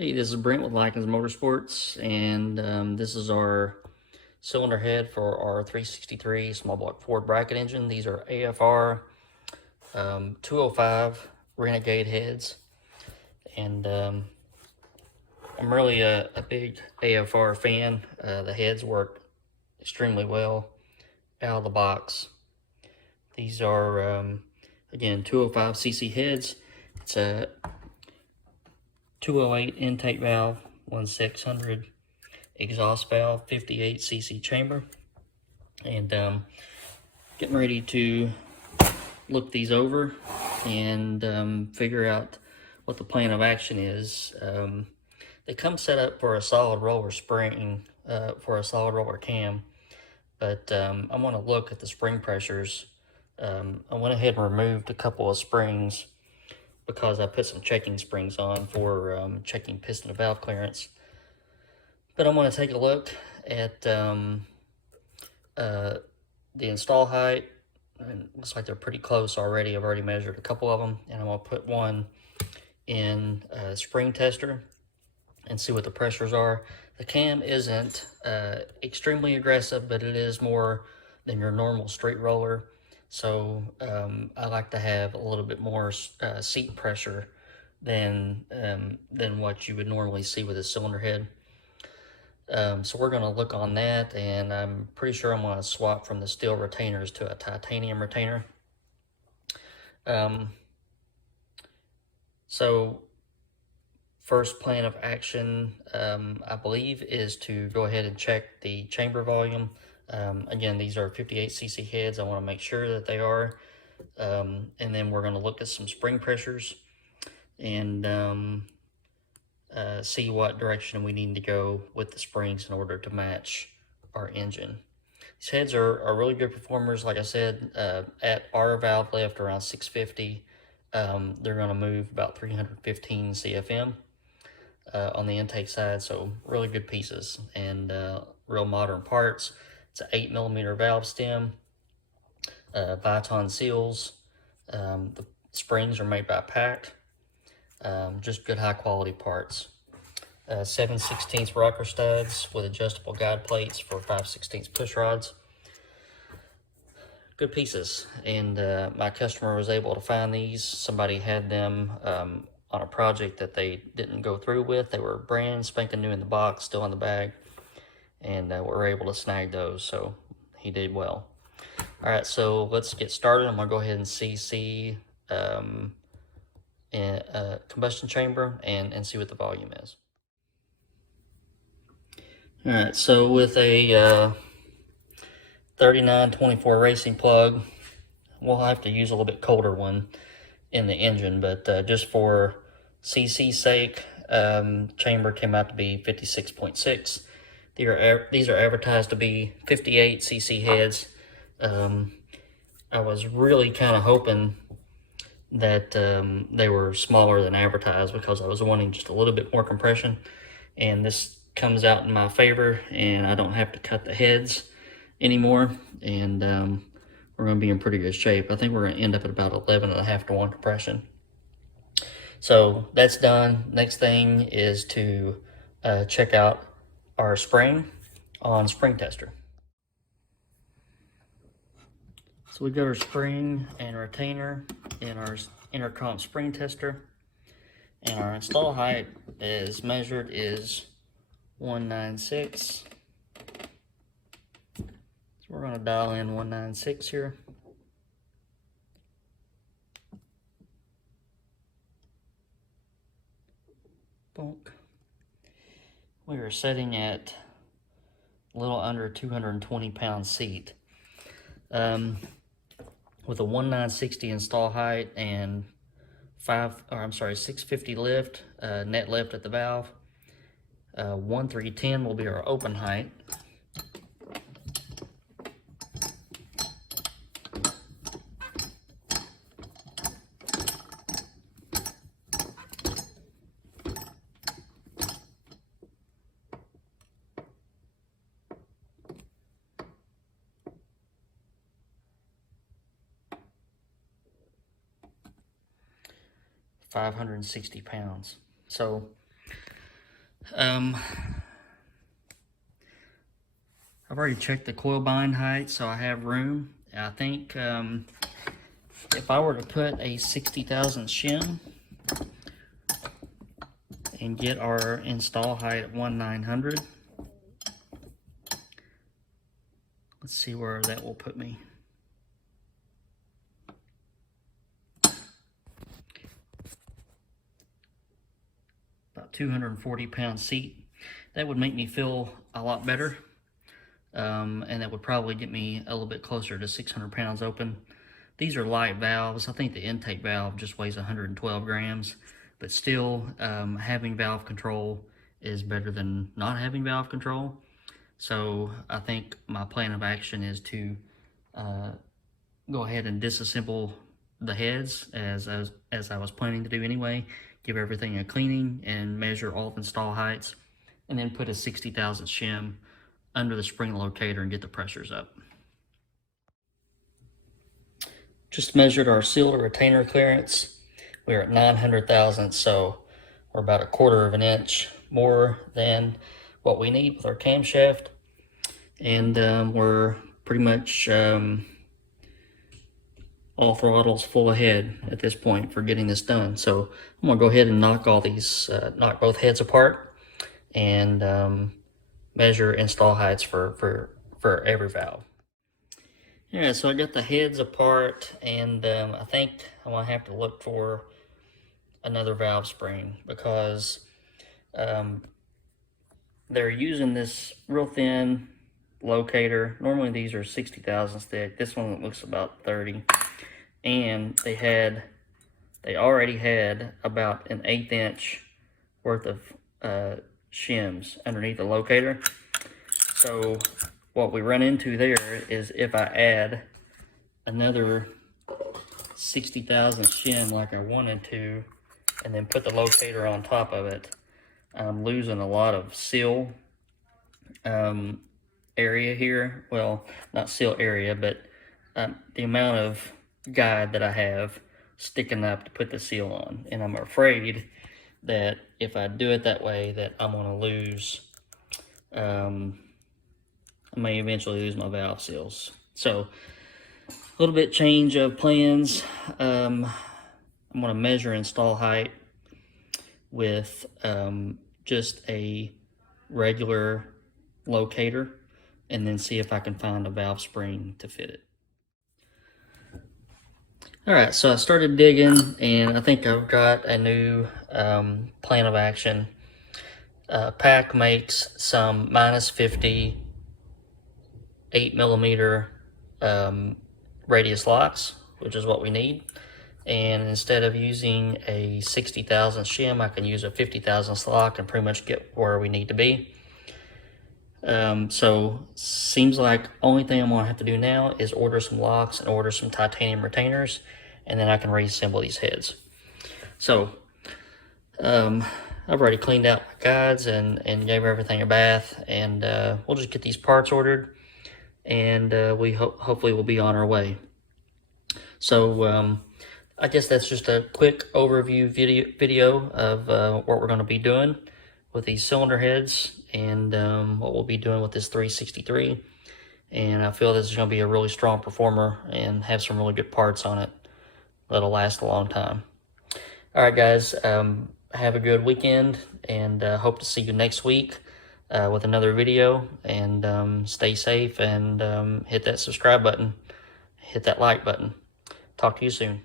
Hey, this is Brent with Lykins Motorsports, and this is our cylinder head for our 363 small block Ford bracket engine. These are AFR 205 Renegade heads, and I'm really a big AFR fan. The heads work extremely well out of the box. These are, again, 205cc heads. It's a 208 intake valve, 1600 exhaust valve, 58cc chamber, and getting ready to look these over and figure out what the plan of action is. They come set up for a solid roller spring, for a solid roller cam, but I want to look at the spring pressures. I went ahead and removed a couple of springs because I put some checking springs on for checking piston and valve clearance. But I'm going to take a look at the install height, and it looks like they're pretty close already. I've already measured a couple of them, and I'm going to put one in a spring tester and see what the pressures are. The cam isn't extremely aggressive, but it is more than your normal straight roller. So I like to have a little bit more seat pressure than what you would normally see with a cylinder head. So we're going to look on that, and I'm pretty sure I'm going to swap from the steel retainers to a titanium retainer. So first plan of action, I believe, is to go ahead and check the chamber volume. Again, these are 58cc heads. I want to make sure that they are. And then we're going to look at some spring pressures and see what direction we need to go with the springs in order to match our engine. These heads are really good performers. Like I said, at our valve lift around 650, they're going to move about 315 CFM on the intake side, so really good pieces and real modern parts. It's an 8mm valve stem, Viton seals. The springs are made by Pact. Just good high quality parts. 7/16 rocker studs with adjustable guide plates for 5/16 push rods. Good pieces, and my customer was able to find these. Somebody had them on a project that they didn't go through with. They were brand spanking new in the box, still in the bag, and we were able to snag those, so he did well. All right, so let's get started. I'm gonna go ahead and CC in a combustion chamber and see what the volume is. All right, so with a 3924 racing plug, we'll have to use a little bit colder one in the engine, but just for CC's sake, chamber came out to be 56.6. These are advertised to be 58cc heads. I was really kind of hoping that they were smaller than advertised because I was wanting just a little bit more compression, and this comes out in my favor, and I don't have to cut the heads anymore, and we're going to be in pretty good shape. I think we're going to end up at about 11.5 to 1 compression. So that's done. Next thing is to check out our spring on spring tester. So we got our spring and retainer in our intercom spring tester, and our install height is measured is 196. So we're going to dial in 196 here. Bonk. We are setting at a little under 220 pound seat. With a 1960 install height and 650 lift, net lift at the valve. 1310 will be our open height. £560. So I've already checked the coil bind height, so I have room. I think if I were to put a 60,000 shim and get our install height at 1,900, let's see where that will put me. About 240-pound seat. That would make me feel a lot better. And that would probably get me a little bit closer to 600 pounds open. These are light valves. I think the intake valve just weighs 112 grams, but still having valve control is better than not having valve control. So I think my plan of action is to go ahead and disassemble the heads as I was planning to do anyway, give everything a cleaning and measure all the install heights, and then put a 60,000 shim under the spring locator and get the pressures up. Just measured our seal to retainer clearance. We're at 900 thousandths, so we're about 1/4 of an inch more than what we need with our camshaft. And we're pretty much all throttles full ahead at this point for getting this done. So I'm gonna go ahead and knock all these, knock both heads apart and measure install heights for every valve. Yeah, so I got the heads apart, and I think I'm gonna have to look for another valve spring because they're using this real thin locator. Normally these are 60 thousandths thick. This one looks about 30, and they already had about an 1/8 inch worth of shims underneath the locator. So what we run into there is if I add another 60 thousandths shim like I wanted to, and then put the locator on top of it, I'm losing a lot of seal area here. Well, not seal area, but the amount of guide that I have sticking up to put the seal on. And I'm afraid that if I do it that way, that I'm going to lose, I may eventually lose my valve seals. So a little bit change of plans. I'm going to measure install height with just a regular locator, and then see if I can find a valve spring to fit it. All right, so I started digging, and I think I've got a new plan of action. PAC makes some -50 8mm radius locks, which is what we need. And instead of using a 60 thousandths shim, I can use a 50 thousandths lock and pretty much get where we need to be. So seems like only thing I'm gonna have to do now is order some locks and order some titanium retainers, and then I can reassemble these heads. So I've already cleaned out my guides and gave everything a bath, and we'll just get these parts ordered, and we hopefully will be on our way. So I guess that's just a quick overview video of what we're going to be doing with these cylinder heads, and what we'll be doing with this 363. And I feel this is going to be a really strong performer and have some really good parts on it that'll last a long time. All right, guys, have a good weekend, and hope to see you next week with another video. And stay safe, and hit that subscribe button, hit that like button. Talk to you soon.